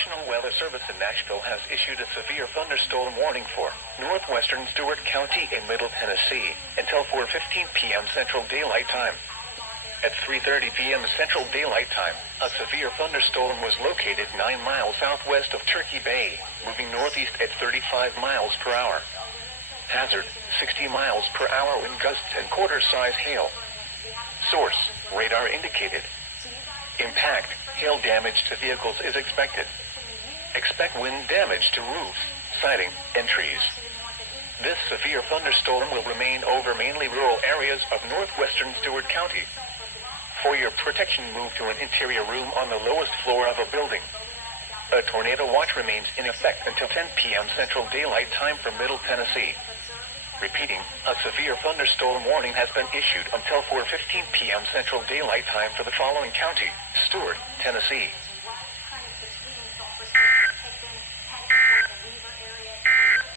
National Weather Service in Nashville has issued a severe thunderstorm warning for northwestern Stewart County in Middle Tennessee until 4:15 p.m. Central Daylight Time. At 3:30 p.m. Central Daylight Time, a severe thunderstorm was located 9 miles southwest of Turkey Bay, moving northeast at 35 miles per hour. Hazard, 60 miles per hour wind gusts and quarter-size hail. Source, radar indicated. Impact, hail damage to vehicles is expected. Expect wind damage to roofs, siding, and trees. This severe thunderstorm will remain over mainly rural areas of northwestern Stewart County. For your protection, move to an interior room on the lowest floor of a building. A tornado watch remains in effect until 10 p.m. Central Daylight Time for Middle Tennessee. Repeating, a severe thunderstorm warning has been issued until 4:15 p.m. Central Daylight Time for the following county: Stewart, Tennessee,